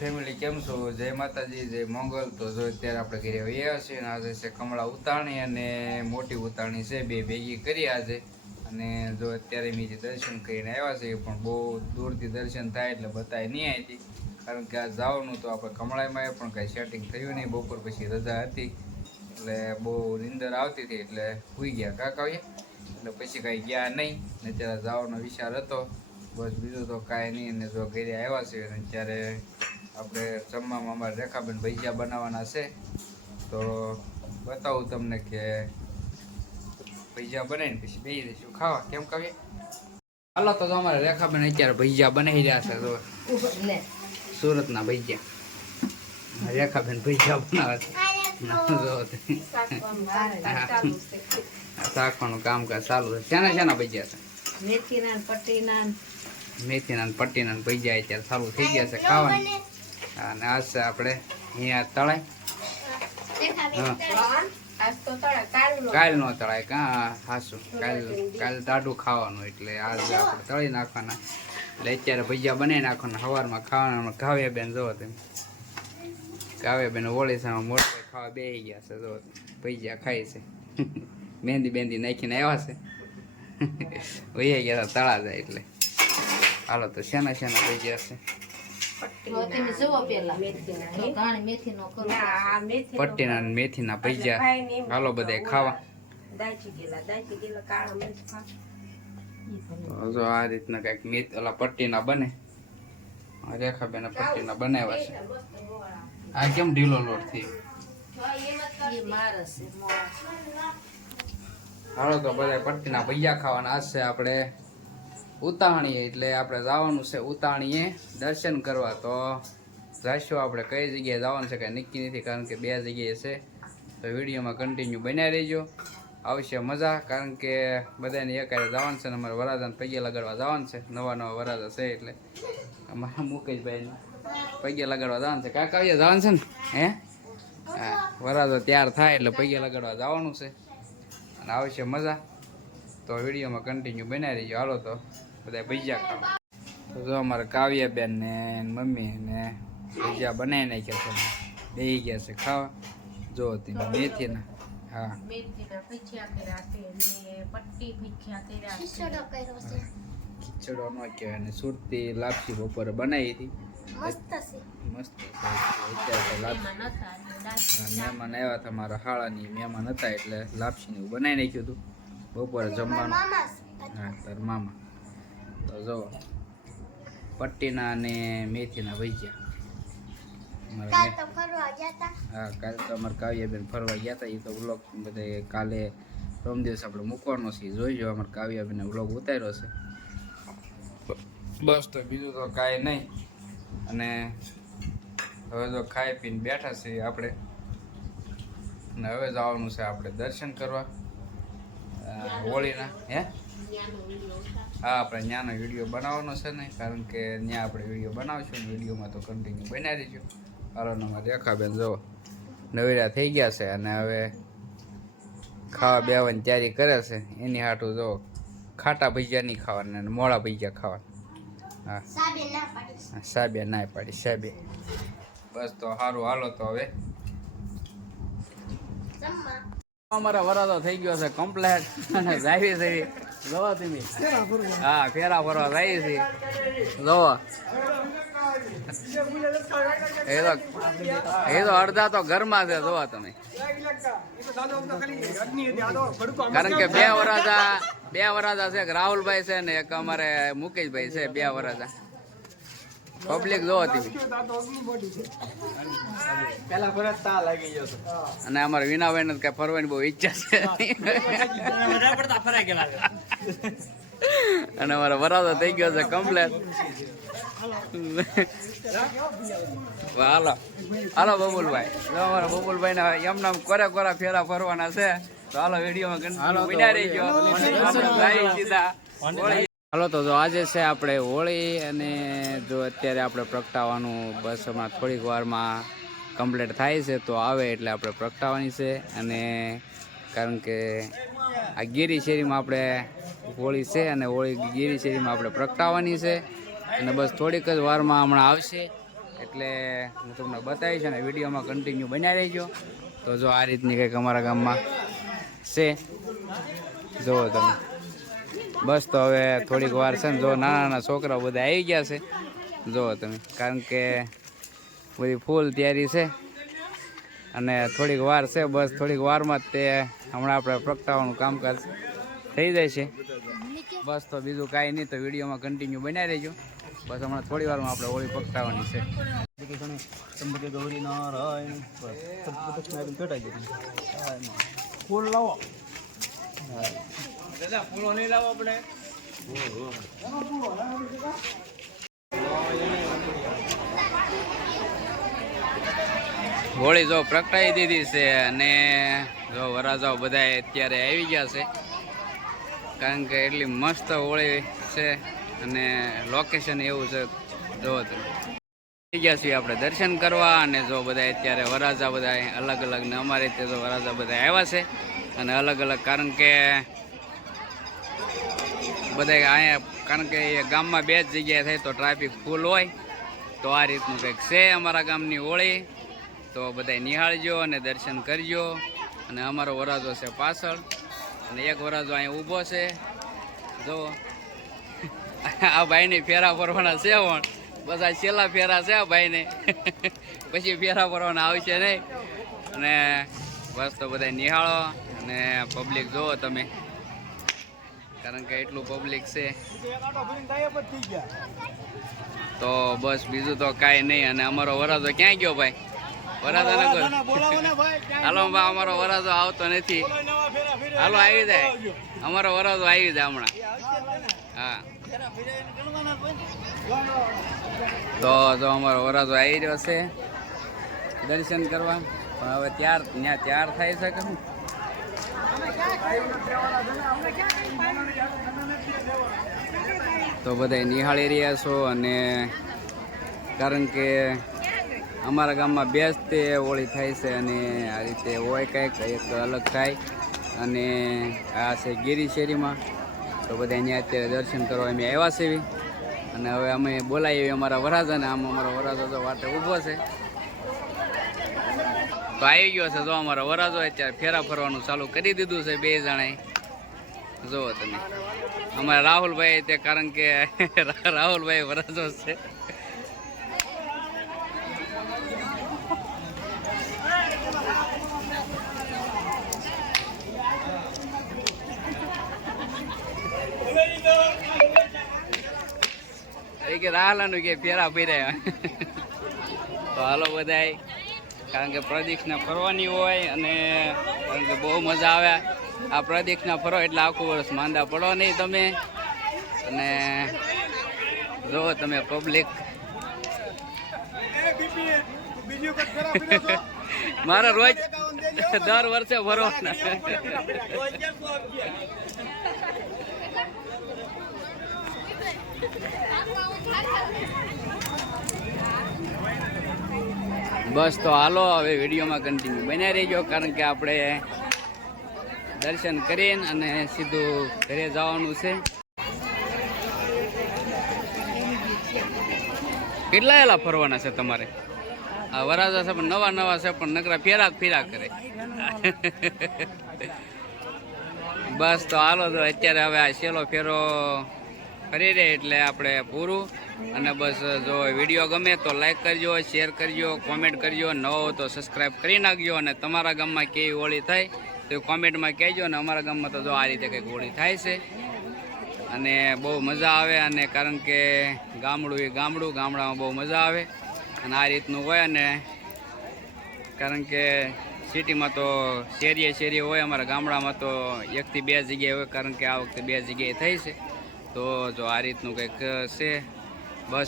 Family કેમ છો? જય માતાજી, જય મંગલ. તો જો અત્યારે આપણે ઘરે આવ્યા છીએ અને આજે છે કમળા ઉતાણી અને મોટી ઉતાણી છે, બે ભેગી કરી આજે. અને જો અત્યારે મેં જે દર્શન કરીને આવ્યા છે પણ બહુ દૂરથી દર્શન થાય એટલે બતાય નહીં આવી કારણ કે આ જવાનું તો આપણે કમળામાં પણ કાંઈ સેટિંગ થયું નહીં. બપોર પછી રજા હતી. એટલે બહુ નીંદર આવતી હતી એટલે સુઈ ગયા કાકાએ એટલે પછી કાંઈ ગયા નહીં. ને ત્યારે જવાનો વિચાર હતો. બસ બીજું તો કાંઈ નહીં. અને જો ઘરે આવ્યા છે અને ત્યારે આપણે જમવામાં અમારે રેખાબેન ભજીયા બનાવવાના છે. તો બતાવું તમને કે ભજીયા બનાવીને પછી બે દઈશું ખાવા કેમ કહીએ હાલો તો અમારે રેખાબેન અત્યારે ભજીયા બનાવી રહ્યા છે તો સુરતના ભજીયા. રેખાબેન ભજીયા બનાવે છે. શાકવાનું કામકાજ ચાલુ છે. શાના શાના ભજીયા છે? મેથીના પટ્ટીના મેથીના પટ્ટીના ભજીયા અત્યારે ચાલુ થઈ ગયા છે ખાવાનું. અને આજ છે આપણે અહીંયા તળાય કાલ નો તળાય કા હાસું. કાલ કાલ દાડું ખાવાનું એટલે આજ આપણે તળી નાખવાના. એટલે અત્યારે ભજીયા બનાવી નાખવાના. સવારમાં ખાવાના કાવ્યા બેન જોવો તમે. કાવ્યા બેન ઓળી સામે મોટે ખાવા બે ગયા છે જો ભજીયા ખાય છે. મહેંદી બેંદી નાખીને આવ્યા છે. વૈયા ગયા હતા તળા જાય એટલે. હાલો તો શેના શેના ભજીયા છે? તમે ના મેથી મેથીના ભજીયા હાલો બધા ખાવા. જો આ રીતના કંઈક મેથ ઓલા પટ્ટીના બને. આ પટ્ટી પટ્ટીના બનાવ્યા છે. આ કેમ ઢીલો લોટ મોળા. હાલો તો બધા પટ્ટીના ભૈયા ખાવાના આજ છે આપણે. ઉતાણીએ, એટલે આપણે જવાનું છે ઉતાણીએ દર્શન કરવા. તો જઈશું આપણે કઈ જગ્યાએ જવાનું છે કાંઈ નક્કી નથી, કારણ કે બે જગ્યાએ છે. તો વિડીયોમાં કન્ટિન્યુ બન્યા રહેજો. આવશે મજા, કારણ કે બધાને એકારે જવાનું છે ને અમારે વરાજાને પગે લગાડવા જવાનું છે. નવા નવા વરાજા છે એટલે અમારા મુકેશભાઈને પગે લગાડવા જવાનું છે. કાકા આવીએ જવાનું છે ને? હે? હા, વરાજો તૈયાર થાય એટલે પગે લગાડવા જવાનું છે. અને આવશે મજા. તો વિડીયોમાં કન્ટિન્યુ બનાવી રહીજો. હાલો તો. બધા ભજીયા ખાવા તો જો અમારે કાવ્યાબેન ને મમ્મી ને ભજીયા બનાવી નાખ્યા છે. બે ગયા છે ખાવા. જો તમે મેથીના. હા. ને ખીચડો ન કહેવાય અને સુરતી લાપસી બપોરે બનાવી હતી. મસ્ત છે. મહેમાન આવ્યા હતા મારા હાળાની. મહેમાન હતા એટલે લાપસીને એવું બનાવી નાખ્યું હતું. બપોરે જમવાનું. હા તાર મામા. તો જો પટ્ટીના અને મેથીના વૈજ્યા હા કાલે તો અમારે કાવ્યાબેન ફરવા ગયા હતા એ તો વ્લોગ બધે કાલે પરમ દિવસ આપણે મૂકવાનો છે. જોઈજો અમારે કાવ્યાબેન વ્લોગ ઉતાર્યો છે. બસ તો બીજું તો કાંઈ નહીં. અને હવે જો ખાઈ પીને બેઠા છીએ આપણે અને હવે જવાનું છે આપણે દર્શન કરવા. હોળીના હે? હા આપણે ત્યાંનો વીડિયો બનાવવાનો છે ને કારણ કે ત્યાં આપણે વીડિયો બનાવશું વિડીયોમાં તો કન્ટિન્યુ બનાવી દઈશું નંબર રેખાબેન જો નવેરા થઈ ગયા છે અને હવે ખાવા બેવાની તૈયારી કરે છે. એની હાટું જો ખાટા ભજીયા નહીં ખાવાના અને મોળા ભજીયા ખાવાના. હા. સાબે ના પાડી. સાબે બસ તો સારું હાલો તો હવે. અમારા વરાદો થઈ ગયો છે કમ્પ્લેટ અને જાવી છે. જોવો તમે. હા ફેરા ફરવા જાય છે. જોવો. એ તો એ તો અડધા તો ઘરમાં છે જોવા તમે. કારણ કે બે વરાજા બે વરાજા છે એક રાહુલભાઈ છે ને એક અમારે મુકેશભાઈ છે બે વરાજા પબ્લિક જો હતી પેલા ફરજ તા લાગી ગયો અને અમારે વિનાભાઈ ને કઈ ફરવાની બહુ ઈચ્છા છે અને અમારો વરાદો થઈ ગયો છે કમ્પ્લેટ હાલો હાલો બબુલભાઈ જો અમારા બબુલભાઈ ના એમ નામ કોરા કોરા ફેરા ફરવાના છે તો હાલો વિડીયોમાં કન્ટિન્યુ ગયો સીધા. હાલો, તો જો આજે છે આપણે હોળી અને જો અત્યારે આપણે પ્રગટાવવાનું બસ હમણાં થોડીક વારમાં કમ્પ્લીટ થાય છે, તો આવે એટલે આપણે પ્રગટાવવાની છે. અને કારણ કે આ ગીરી શેરીમાં આપણે હોળી છે અને હોળી ગીરી શેરીમાં આપણે પ્રગટાવવાની છે. અને બસ થોડીક જ વારમાં હમણાં આવશે. એટલે હું તમને બતાવીશ અને વિડીયોમાં કન્ટિન્યુ બનાવી રહેજો. તો જો આ રીતની કંઈક અમારા ગામમાં છે. જુઓ તમે. બસ તો હવે થોડીક વાર છે ને જો નાના નાના છોકરાઓ બધા આવી ગયા છે. જુઓ તમે, કારણ કે બધી ફૂલ તૈયારી છે. અને થોડીક વાર છે, બસ થોડીક વારમાં જ તે હમણાં આપણે પ્રગટાવાનું કામકાજ થઈ જાય છે. બસ તો બીજું કાંઈ નહીં, તો વિડીયોમાં કન્ટિન્યુ બનાવી રહેજો. બસ હમણાં થોડી વારમાં આપણે હોળી પ્રગટાવવાની છે. ગૌરી નારાયણ ફૂલ લાવો. દાદા, ફૂલો નહીં લાવો આપણે. હોળી જો પ્રગટાવી દીધી છે અને જો વરાજાઓ બધા અત્યારે આવી ગયા છે. કારણ કે એટલી મસ્ત હોળી છે અને લોકેશન એવું છે જો આવી ગયા છીએ આપણે દર્શન કરવા અને જો બધા અત્યારે વરાજા બધા અલગ અલગ ને અમારી રીતે જો વરાજા બધા આવ્યા છે. અને અલગ અલગ કારણ કે બધા અહીંયા, કારણ કે ગામમાં બે જ જગ્યાએ થાય તો ટ્રાફિક ફૂલ હોય, તો આ રીતનું કંઈક છે અમારા ગામની હોળી. તો બધા નિહાળજો અને દર્શન કરજો. અને અમારો વરાજો છે પાછળ. અને એક વરાજો અહીંયા ઊભો છે. જો, આ ભાઈની ફેરા ફરવાના છે પણ. બસ આ છેલ્લા ફેરા છે આ ભાઈને. પછી ફેરા ફરવાના આવશે નહીં. અને બસ તો બધા નિહાળો. અને પબ્લિક જુઓ તમે. કારણ કે એટલું પબ્લિક છે. તો બસ બીજું તો કાંઈ નહીં. અને અમારો વરાજો ક્યાં ગયો ભાઈ? વરાજો ને હાલો ભાઈ અમારો વરાજો આવતો નથી. હાલો આવી જાય. અમારો વરાજો આવી જાય હમણાં. હા. તો જો અમારો વરાજો આવી રહ્યો છે. દર્શન કરવા. પણ હવે ત્યાર ત્યાં ત્યાર થાય છે કે શું? તો બધા નિહાળી રહ્યા છો અને કારણ કે અમારા ગામમાં બેસતે હોળી થાય છે અને આ રીતે હોય કંઈક, એક અલગ થાય અને આ છે ગીરી શેરીમાં. તો બધા અહીંયા અત્યારે દર્શન કરવા અમે આવ્યા છીએ. અને હવે અમે બોલાવીએ અમારા વરાજાને. આમ અમારો વરાજો તો વાટે ઊભો છે. તો આવી ગયો છે જો અમારો વરાજો અત્યારે ફેરા ફરવાનું ચાલુ કરી દીધું છે બે જણાએ. જુઓ તમે. અમારા રાહુલભાઈ તે કારણ કે રાહુલભાઈ વરાજો છે. કે રાહલાનું કે ફેરા ફેર્યા. તો હાલો બધાય. કારણ કે પ્રદક્ષિણા ફરવાની હોય અને કારણ કે બહુ મજા આવે. આ પ્રદક્ષિણા ફરો એટલે આખું વર્ષ માંદા પડો નહીં તમે. અને જુઓ તમે પબ્લિક મારા રોજ દર વર્ષે ભરવાના. બસ તો હાલો, હવે વિડીયોમાં કન્ટિન્યુ બન્યા રહીજો, કારણ કે આપણે દર્શન કરીને અને સીધું ઘરે જવાનું છે. કેટલા એલા ફરવાના છે તમારે? આ વરાજા છે, પણ નવા નવા છે, પણ નકરા ફેરા જ ફેરા કરે. બસ તો હાલો તો અત્યારે હવે આ સેલો ફેરો કરી રહે એટલે આપણે પૂરું. અને બસ, જો વીડિયો ગમે તો લાઈક કરજો શેર કરજો કોમેન્ટ કરજો. નવો તો સબસ્ક્રાઈબ કરી નાખજો અને તમારા ગામમાં કેવી હોળી થાય તો કોમેન્ટમાં કહેજો અને અમારા ગામમાં તો જો આ રીતે કંઈક હોળી થાય છે. અને બહુ મજા આવે અને કારણ કે ગામડું એ ગામડું, ગામડામાં બહુ મજા આવે અને આ રીતનું હોય અને કારણ કે સિટીમાં તો શેરીએ શેરીએ હોય, અમારા ગામડામાં તો એકથી બે જગ્યાએ હોય કારણ કે આ વખતે બે જગ્યાએ થઈ છે. તો જો આ રીતનું કંઈક છે.